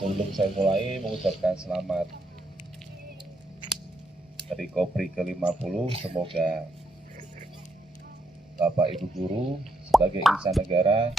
Sebelum saya mulai mengucapkan selamat dari Kopri ke-50, semoga Bapak Ibu Guru sebagai insan negara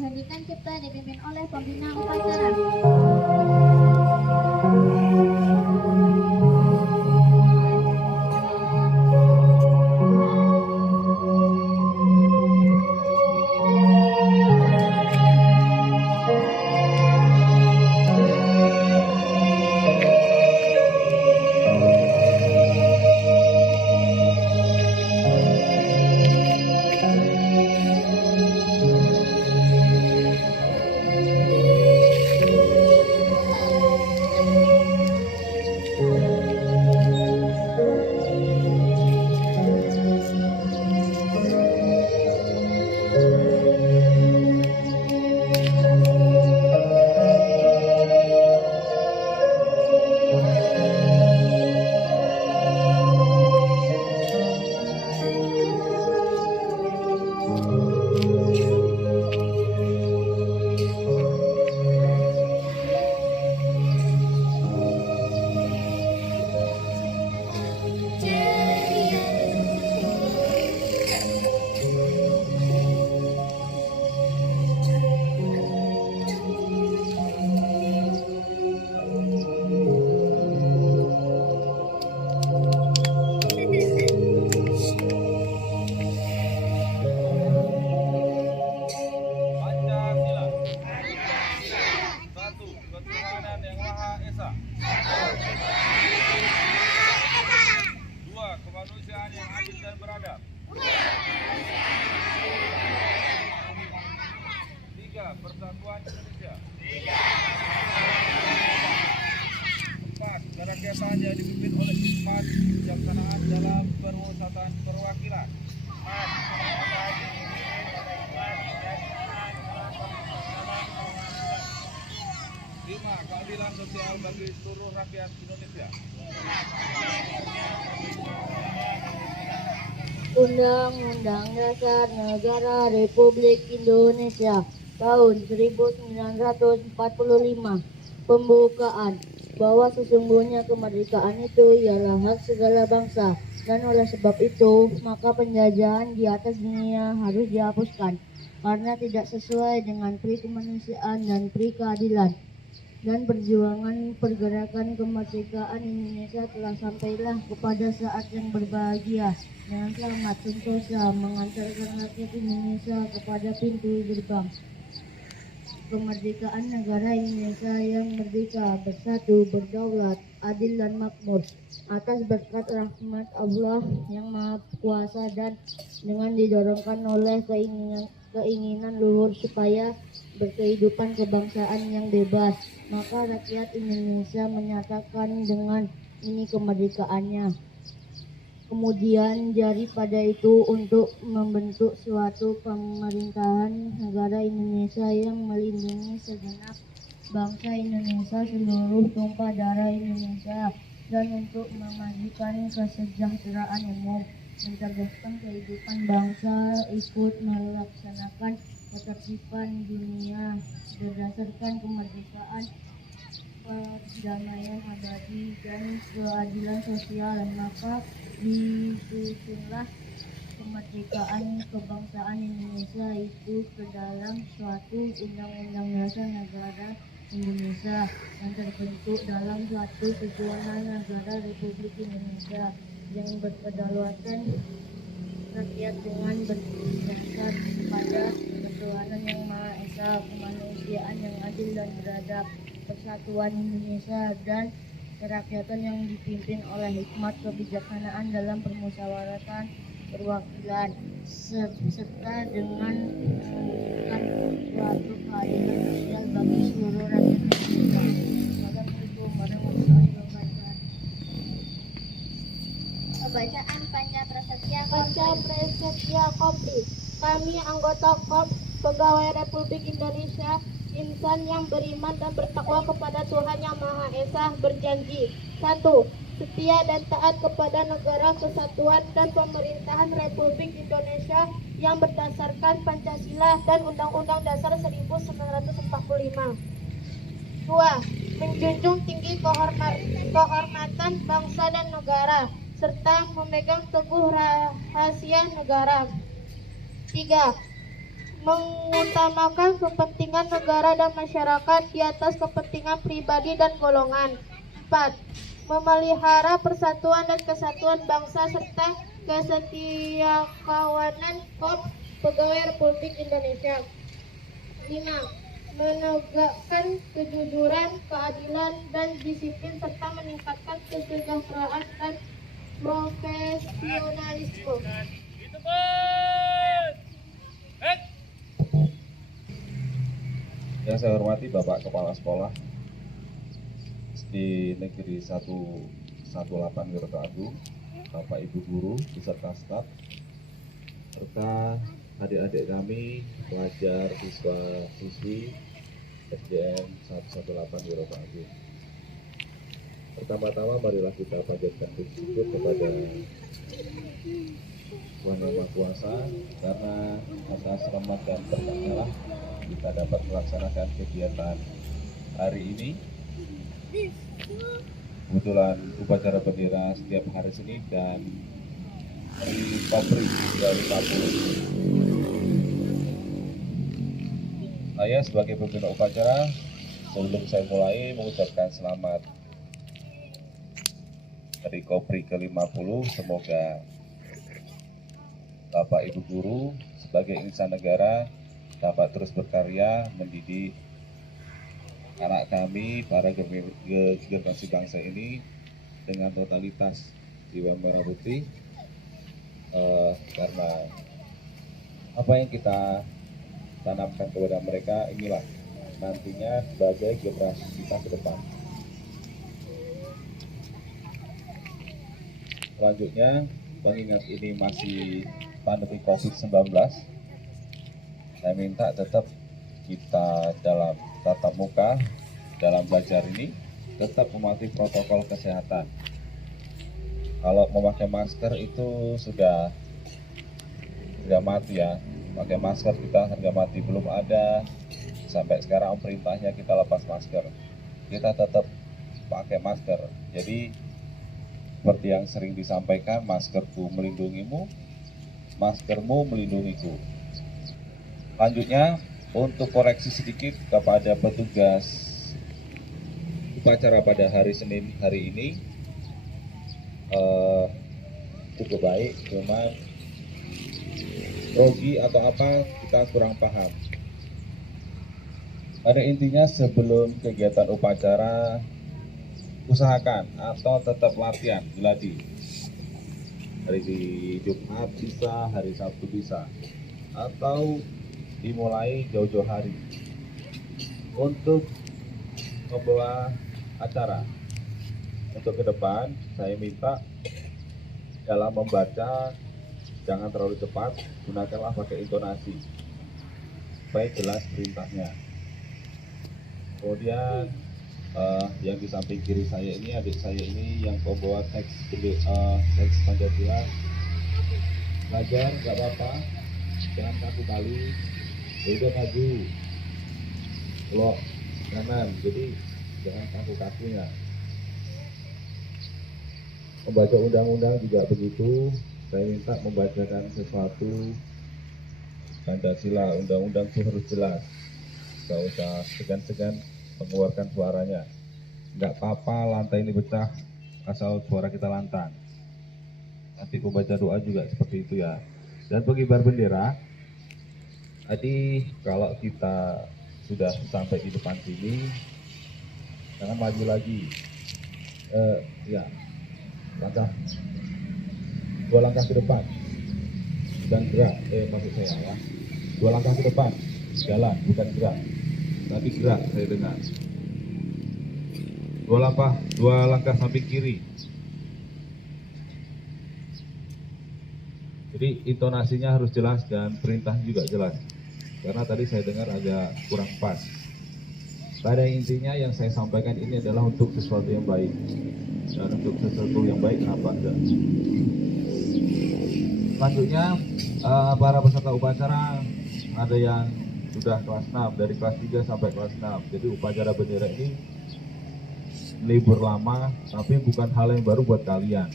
Menghadirkan cipta dipimpin oleh pembina upacara. pemerintahannya dipimpin oleh hikmat kebijaksanaan dalam permusatan perwakilan. 5. Keadilan sosial bagi seluruh rakyat Indonesia. Undang-Undang Dasar Negara Republik Indonesia tahun 1945 pembukaan bahwa sesungguhnya kemerdekaan itu ialah hak segala bangsa, dan oleh sebab itu maka penjajahan di atas dunia harus dihapuskan karena tidak sesuai dengan pri kemanusiaan dan pri keadilan. Dan perjuangan pergerakan kemerdekaan Indonesia telah sampailah kepada saat yang berbahagia dengan selamat sentosa mengantarkan rakyat Indonesia kepada pintu gerbang kemerdekaan negara Indonesia yang merdeka, bersatu, berdaulat, adil dan makmur atas berkat rahmat Allah yang Maha Kuasa, dan dengan didorongkan oleh keinginan luhur supaya berkehidupan kebangsaan yang bebas, maka rakyat Indonesia menyatakan dengan ini kemerdekaannya. Kemudian daripada itu untuk membentuk suatu pemerintahan negara Indonesia yang melindungi segenap bangsa Indonesia, seluruh tumpah darah Indonesia, dan untuk memajukan kesejahteraan umum, mencerdaskan kehidupan bangsa, ikut melaksanakan ketertiban dunia berdasarkan kemerdekaan, perdamaian abadi, dan keadilan sosial, maka disusunlah kemerdekaan kebangsaan Indonesia itu ke dalam suatu undang-undang dasar negara Indonesia yang terbentuk dalam suatu ketuhanan negara Republik Indonesia yang berkedaulatan rakyat dengan berdasar pada ketuhanan yang Maha Esa, kemanusiaan yang adil dan beradab, persatuan Indonesia, dan kerakyatan yang dipimpin oleh hikmat kebijaksanaan dalam permusyawaratan perwakilan, serta dengan mewujudkan suatu keadilan sosial bagi seluruh rakyat Indonesia. Assalamualaikum warahmatullahi wabarakatuh. Pembacaan Panca Prasetya Panca Prasetya Kopri. Kami anggota KOP Pegawai Republik Indonesia, insan yang beriman dan bertakwa kepada Tuhan Yang Maha Esa, berjanji: 1. Setia dan taat kepada negara kesatuan dan pemerintahan Republik Indonesia yang berdasarkan Pancasila dan Undang-Undang Dasar 1945. 2. Menjunjung tinggi kehormatan bangsa dan negara, serta memegang teguh rahasia negara. 3. Mengutamakan kepentingan negara dan masyarakat di atas kepentingan pribadi dan golongan. 4. Memelihara persatuan dan kesatuan bangsa serta kesetiakawanan KOP Pegawai Republik Indonesia. 5. Menegakkan kejujuran, keadilan, dan disiplin serta meningkatkan kesejahteraan dan profesionalisme. Yang saya hormati Bapak Kepala Sekolah di Negeri 118 Wiroto Agung, Bapak Ibu Guru beserta staf, serta adik-adik kami, pelajar, siswa, siswi SDN 118 Wiroto Agung. Pertama-tama marilah kita panjatkan puji syukur kepada Tuhan Yang Maha Kuasa, karena atas rahmat dan berkahnya kita dapat melaksanakan kegiatan hari ini. Kebetulan upacara bendera setiap hari Senin dan hari Kopri 2040. Saya sebagai pembina upacara, sebelum saya mulai mengucapkan selamat dari Kopri ke-50. Semoga Bapak Ibu Guru sebagai insan negara dapat terus berkarya mendidik anak kami, para generasi bangsa ini dengan totalitas jiwa merah putih, karena apa yang kita tanamkan kepada mereka inilah nantinya sebagai generasi kita ke depan. Selanjutnya, mengingat ini masih pandemi COVID-19, saya minta tetap kita dalam tatap muka, dalam belajar ini, tetap mematuhi protokol kesehatan. Kalau memakai masker itu sudah harga mati ya, pakai masker kita harga mati, belum ada sampai sekarang perintahnya kita lepas masker, kita tetap pakai masker. Jadi seperti yang sering disampaikan, maskerku melindungimu, maskermu melindungiku. Lanjutnya, untuk koreksi sedikit kepada petugas upacara pada hari Senin hari ini, cukup baik, cuma grogi atau apa kita kurang paham. Pada intinya sebelum kegiatan upacara, usahakan atau tetap latihan gladi. Hari di Jumat bisa, hari Sabtu bisa, atau dimulai jauh-jauh hari untuk membawa acara. Untuk ke depan, saya minta dalam membaca jangan terlalu cepat, gunakanlah pakai intonasi supaya jelas perintahnya. Kemudian yang di samping kiri saya ini, adik saya ini yang membawa teks Pancasila. Belajar nggak apa-apa, jangan kaku kali, udah maju, belok kanan, jadi jangan kaku-kakunya. Membaca undang-undang juga begitu, saya minta membacakan sesuatu Pancasila, undang-undang itu harus jelas, nggak usah segan-segan mengeluarkan suaranya. Nggak apa-apa lantai ini pecah, asal suara kita lantang. Nanti membaca doa juga seperti itu ya. Dan pengibar bendera, tadi kalau kita sudah sampai di depan sini, jangan maju lagi. Ya, dua langkah ke depan dan gerak, maksud saya ya, 2 langkah ke depan, jalan bukan gerak, tapi gerak saya dengar. 2 langkah samping kiri. Jadi intonasinya harus jelas dan perintah juga jelas, karena tadi saya dengar agak kurang pas. Pada intinya yang saya sampaikan ini adalah untuk sesuatu yang baik, dan untuk sesuatu yang baik kenapa enggak. Selanjutnya para peserta upacara ada yang sudah kelas 6, dari kelas 3 sampai kelas 6. Jadi upacara bendera ini libur lama, tapi bukan hal yang baru buat kalian.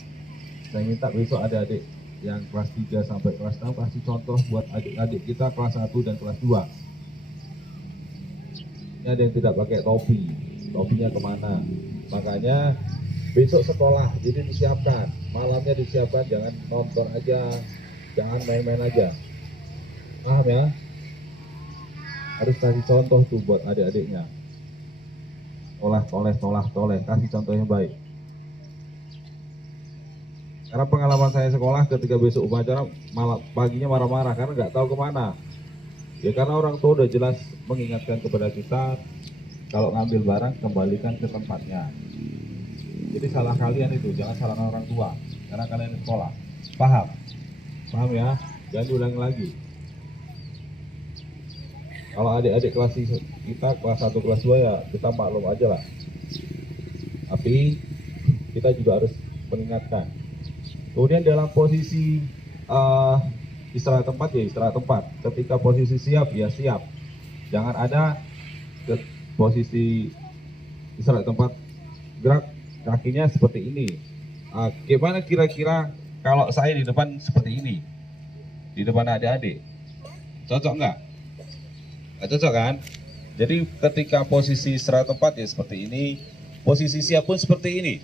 Saya minta besok adik-adik yang kelas 3 sampai kelas 6 kasih contoh buat adik-adik kita kelas 1 dan kelas 2. Ini ada yang tidak pakai topi, topinya kemana? Makanya besok sekolah, jadi disiapkan, malamnya disiapkan, jangan nonton aja, jangan main-main aja. Paham ya? Harus kasih contoh tuh buat adik-adiknya. Toleh, kasih contoh yang baik. Karena pengalaman saya sekolah ketika besok upacara, malam paginya marah-marah karena nggak tahu kemana. Ya karena orang tua udah jelas mengingatkan kepada kita, kalau ngambil barang kembalikan ke tempatnya. Jadi salah kalian itu, jangan salahkan orang tua, karena kalian di sekolah. Paham? Paham ya? Jangan diulangi lagi. Kalau adik-adik kelas kita kelas 1, kelas 2 ya kita maklum aja lah. Tapi kita juga harus mengingatkan. Kemudian dalam posisi istirahat tempat ya istirahat tempat. Ketika posisi siap ya siap. Jangan ada ke posisi istirahat tempat gerak kakinya seperti ini. Gimana kira-kira kalau saya di depan seperti ini, di depan adik-adik, cocok nggak? Nggak cocok kan? Jadi ketika posisi istirahat tempat ya seperti ini, posisi siap pun seperti ini.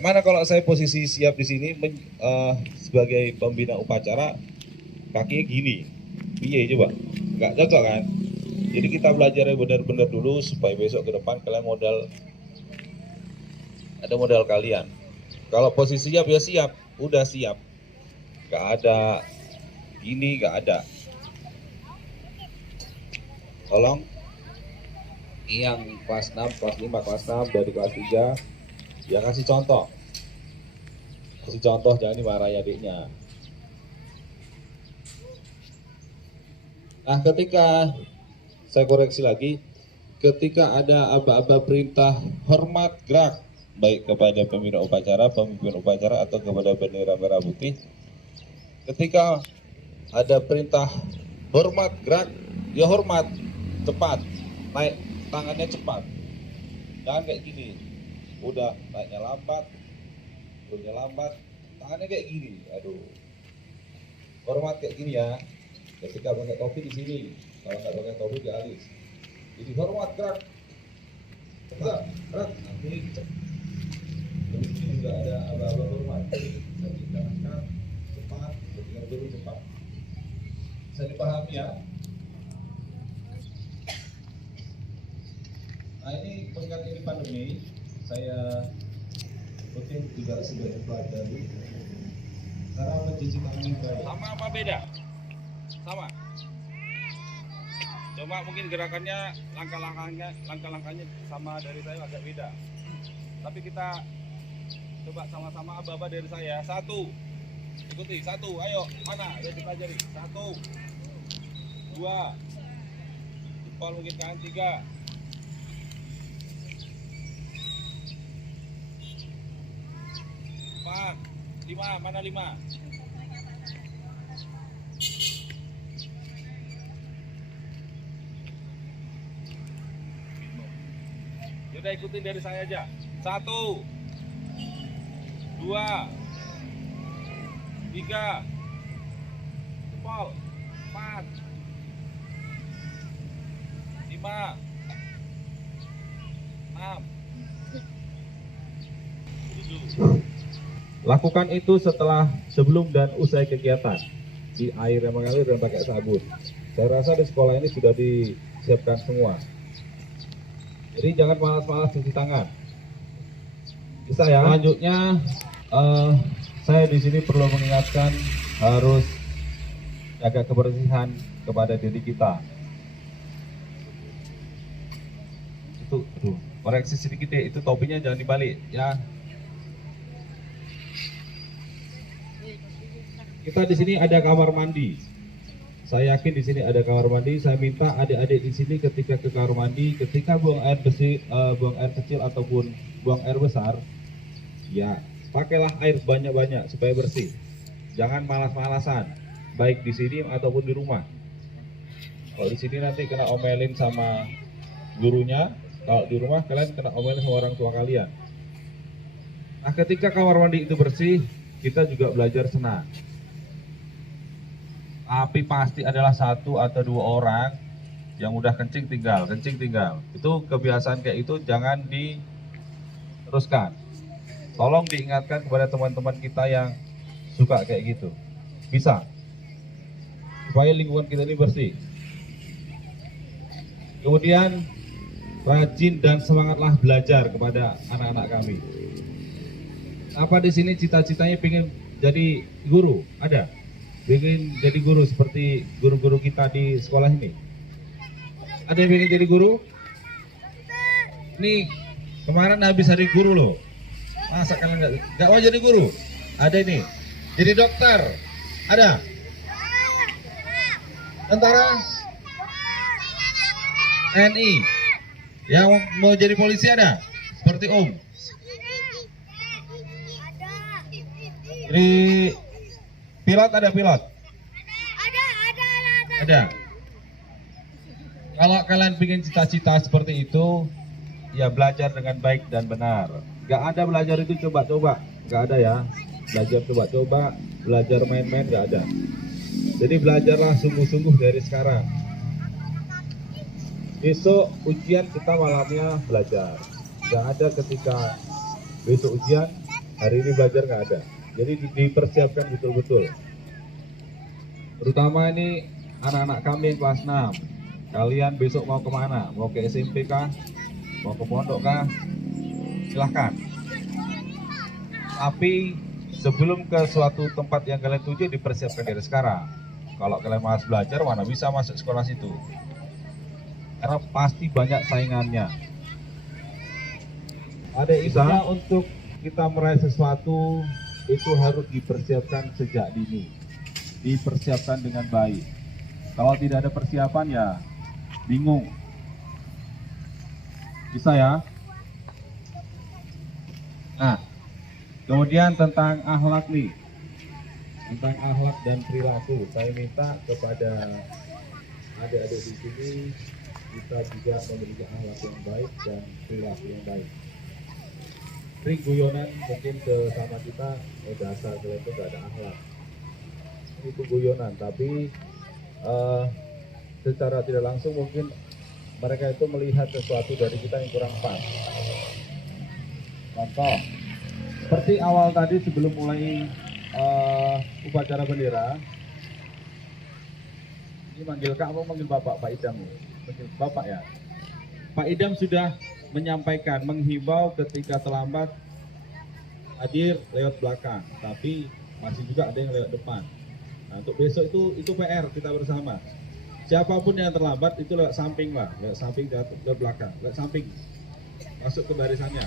Mana kalau saya posisi siap di sini sebagai pembina upacara, kakinya gini, iya coba, nggak cocok kan? Jadi kita belajar yang benar-benar dulu supaya besok ke depan kalian ada modal kalian. Kalau posisi siap ya siap, udah siap, nggak ada ini, nggak ada. Tolong yang kelas 6, kelas 5, kelas 6 dari kelas 3 ya kasih contoh. Kasih contoh, jangan dimarahi adiknya. Nah, ketika saya koreksi lagi, ketika ada aba-aba perintah hormat gerak, baik kepada pemimpin upacara atau kepada bendera merah putih, ketika ada perintah hormat gerak, ya hormat, cepat, naik tangannya cepat, jangan kayak gini, udah naiknya lambat, turunnya lambat, tangannya kayak gini, aduh, hormat kayak gini ya. Ketika pakai topi di sini, kalau nggak pakai topi di alis. Jadi hormat gerak, gerak, nanti terus ini juga ada aba-aba hormat. Jadi tangan cepat, ketika turun cepat. Bisa dipahami ya? Nah ini mengingat ini pandemi, saya mungkin juga sudah pelajari cara mencuci tangan yang baik. Sama apa beda? Sama. Coba mungkin gerakannya, langkah-langkahnya sama dari saya agak beda. Tapi kita coba sama-sama aba-aba dari saya. 1. Ikuti 1. Ayo, mana? Ya kita pelajari. 1, 2. Jempol mungkin kan 3. 4, 5. Mana 5? Yaudah ikutin dari saya aja. 1, 2, 3, jempol, 4, 5, 6, 7. Lakukan itu sebelum dan usai kegiatan. Di air yang mengalir dan pakai sabun. Saya rasa di sekolah ini sudah disiapkan semua. Jadi jangan malas-malas cuci tangan. Bisa ya. Selanjutnya saya di sini perlu mengingatkan harus jaga kebersihan kepada diri kita. Itu, koreksi sedikit deh, itu topinya jangan dibalik ya. Kita di sini ada kamar mandi. Saya yakin di sini ada kamar mandi. Saya minta adik-adik di sini ketika ke kamar mandi, ketika buang air kecil ataupun buang air besar, ya pakailah air banyak-banyak supaya bersih. Jangan malas-malasan, baik di sini ataupun di rumah. Kalau di sini nanti kena omelin sama gurunya, kalau di rumah kalian kena omelin sama orang tua kalian. Nah, ketika kamar mandi itu bersih, kita juga belajar senang. Tapi pasti adalah 1 atau 2 orang yang udah kencing tinggal. Itu kebiasaan kayak itu jangan diteruskan. Tolong diingatkan kepada teman-teman kita yang suka kayak gitu. Bisa. Supaya lingkungan kita ini bersih. Kemudian rajin dan semangatlah belajar kepada anak-anak kami. Apa di sini cita-citanya pengen jadi guru? Ada? Pengen jadi guru seperti guru-guru kita di sekolah ini? Ada yang pengen jadi guru? Nih kemarin habis hari guru loh. Masa kalian nggak mau jadi guru? Ada ini. Jadi dokter? Ada? Tentara? TNI? Yang mau jadi polisi ada? Seperti Om? Jadi pilot ada pilot? Ada. Kalau kalian ingin cita-cita seperti itu, ya belajar dengan baik dan benar. Gak ada belajar itu coba-coba, gak ada ya. Belajar coba-coba, belajar main-main gak ada. Jadi belajarlah sungguh-sungguh dari sekarang. Besok ujian kita malamnya belajar. Gak ada ketika besok ujian, hari ini belajar gak ada. Jadi dipersiapkan betul-betul. Terutama ini anak-anak kami yang kelas 6. Kalian besok mau kemana? Mau ke SMP kah? Mau ke pondok kah? Silahkan. Tapi sebelum ke suatu tempat yang kalian tuju, dipersiapkan dari sekarang. Kalau kalian malas belajar, mana bisa masuk sekolah situ? Karena pasti banyak saingannya. Ada usaha untuk kita meraih sesuatu itu harus dipersiapkan sejak dini, dipersiapkan dengan baik. Kalau tidak ada persiapan ya bingung. Bisa ya? Nah, kemudian tentang akhlak nih, tentang akhlak dan perilaku, saya minta kepada adik-adik di sini kita juga memiliki akhlak yang baik dan perilaku yang baik. Sering guyonan mungkin ke sama kita, dasar kalian itu gak ada akhlak. Itu guyonan, tapi secara tidak langsung mungkin mereka itu melihat sesuatu dari kita yang kurang pas. Contoh, seperti awal tadi sebelum mulai upacara bendera, ini manggil Kak apa manggil Bapak? Pak Idam, manggil Bapak ya. Pak Idam sudah menyampaikan, menghimbau ketika terlambat hadir lewat belakang, tapi masih juga ada yang lewat depan. Nah, untuk besok itu PR kita bersama. Siapapun yang terlambat itu lewat samping lah, lewat samping ke belakang, lewat samping, masuk ke barisannya.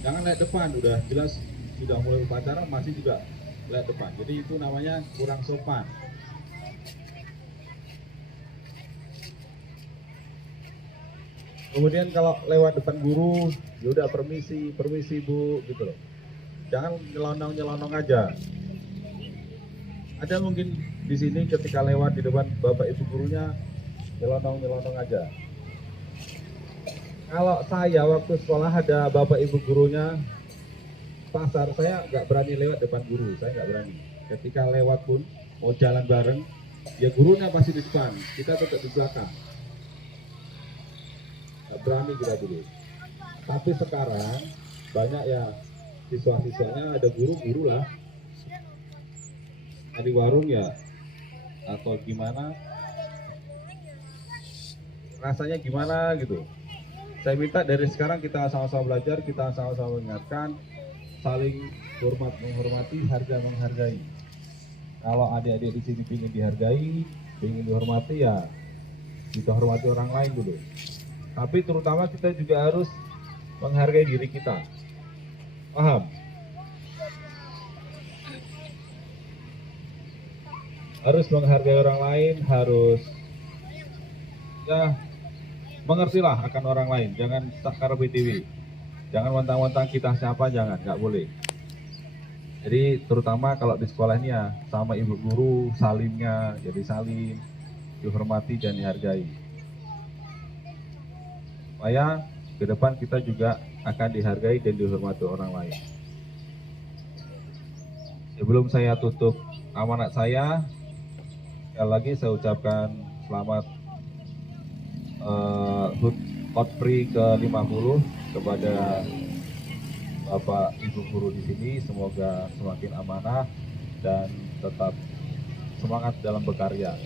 Jangan lewat depan, udah jelas sudah mulai upacara masih juga lewat depan. Jadi itu namanya kurang sopan. Kemudian kalau lewat depan guru, ya udah permisi Bu, gitu loh. Jangan nyelonong aja. Ada mungkin di sini ketika lewat di depan Bapak Ibu gurunya nyelonong aja. Kalau saya waktu sekolah ada Bapak Ibu gurunya pasar, saya nggak berani lewat depan guru, saya nggak berani. Ketika lewat pun mau jalan bareng, ya gurunya pasti di depan, kita tetap di belakang. Nggak berani kita dulu. Tapi sekarang banyak ya siswa-siswanya ada guru lah. Di warung ya atau gimana, rasanya gimana gitu. Saya minta dari sekarang kita sama-sama belajar, kita sama-sama mengingatkan, saling hormat menghormati, harga menghargai. Kalau adik-adik di sini ingin dihargai, ingin dihormati ya kita hormati orang lain dulu. Tapi terutama kita juga harus menghargai diri kita. Paham? Harus menghargai orang lain, harus ya mengertilah akan orang lain. Jangan sakar BTW, jangan mentang-mentang kita siapa, jangan, nggak boleh. Jadi terutama kalau di sekolah ini ya sama ibu guru salimnya, jadi salim, dihormati dan dihargai. Supaya ke depan kita juga akan dihargai dan dihormati orang lain. Sebelum saya tutup amanat saya, sekali lagi saya ucapkan selamat HUT Kodpri ke-50 kepada Bapak Ibu guru di sini. Semoga semakin amanah dan tetap semangat dalam berkarya.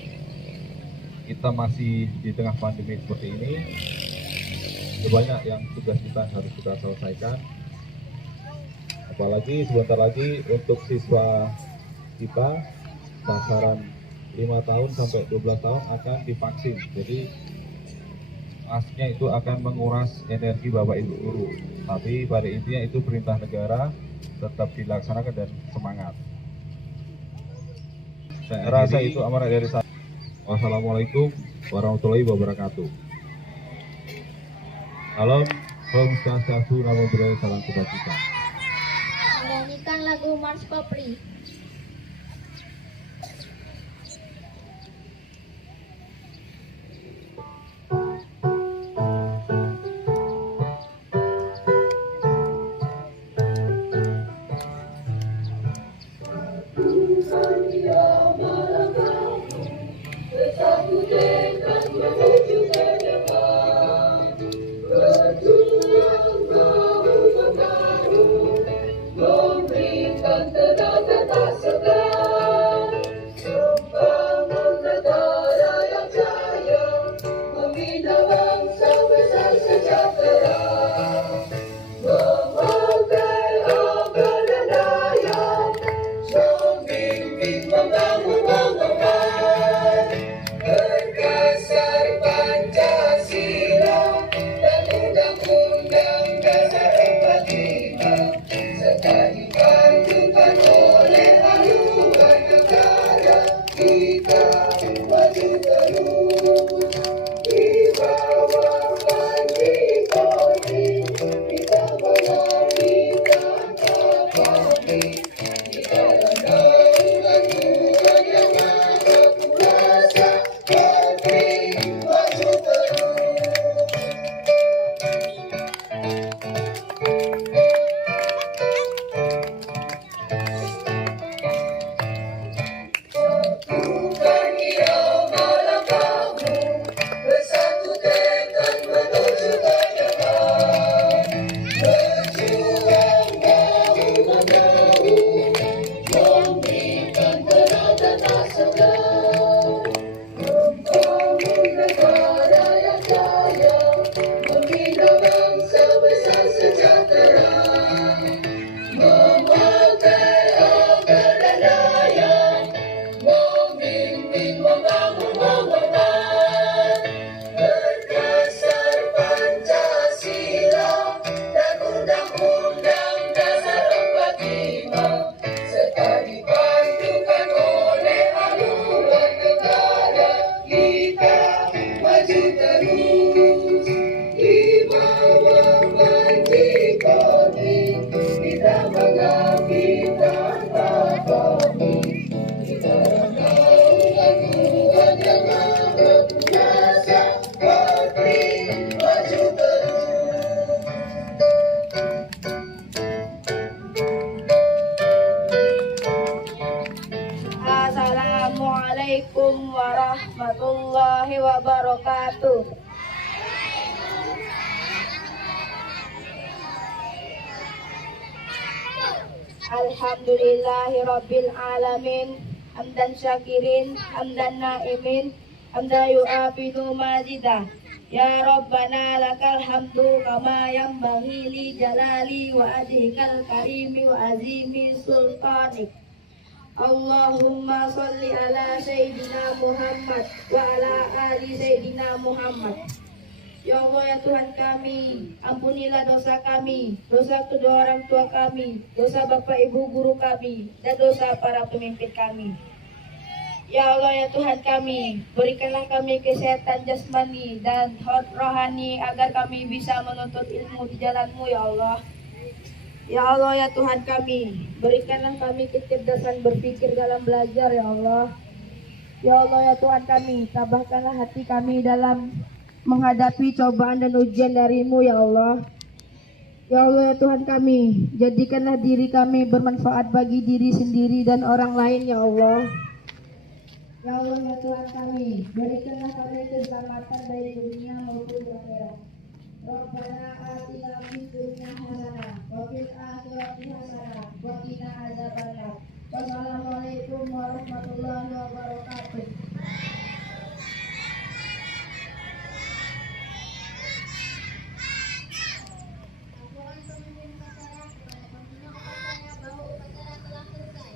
Kita masih di tengah pandemi seperti ini, banyak yang tugas kita harus kita selesaikan. Apalagi sebentar lagi untuk siswa kita sasaran 5 tahun sampai 12 tahun akan divaksin. Jadi pastinya itu akan menguras energi Bapak Ibu guru. Tapi pada intinya itu perintah negara, tetap dilaksanakan dan semangat. Saya rasa itu amanat dari saya. Wassalamualaikum warahmatullahi wabarakatuh. Salam, Om Swastiastu, Namo Buddhaya, salam kebajikan. Menyanyikan lagu Mars Kopri. Memberikan tenaga Assalamualaikum warahmatullahi wabarakatuh. Alhamdulillahirabbil alamin. Hamdan syakirin, hamdan naimin, hamdan yu'afinu majidah. Ya Rabbana lakal hamdu kama yanbaghi li jalali wa ajhikal karimi wa azimi sultanik. Allahumma salli ala Sayyidina Muhammad wa ala ali Sayyidina Muhammad. Ya Allah ya Tuhan kami, ampunilah dosa kami, dosa kedua orang tua kami, dosa bapak ibu guru kami, dan dosa para pemimpin kami. Ya Allah ya Tuhan kami, berikanlah kami kesehatan jasmani dan rohani agar kami bisa menuntut ilmu di jalan-Mu ya Allah. Ya Allah ya Tuhan kami, berikanlah kami kecerdasan berpikir dalam belajar ya Allah. Ya Allah ya Tuhan kami, tabahkanlah hati kami dalam menghadapi cobaan dan ujian dari-Mu ya Allah. Ya Allah ya Tuhan kami, jadikanlah diri kami bermanfaat bagi diri sendiri dan orang lain ya Allah. Ya Allah ya Tuhan kami, berikanlah kami keselamatan baik dunia maupun di akhirat. Rabbana atina fid dunya hasanah wa fil akhirati hasanah wa qina adzabannar. Wassalamualaikum warahmatullahi wabarakatuh. Laporan pemimpin upacara kepada pembina upacara bahwa upacara telah selesai.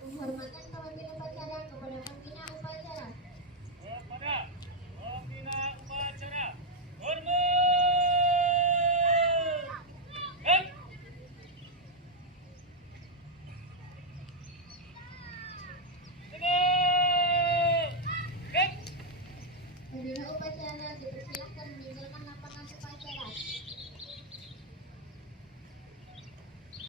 Penghormatan pemimpin upacara kepada pembina upacara. Pembina upacara dipersilakan meninggalkan lapangan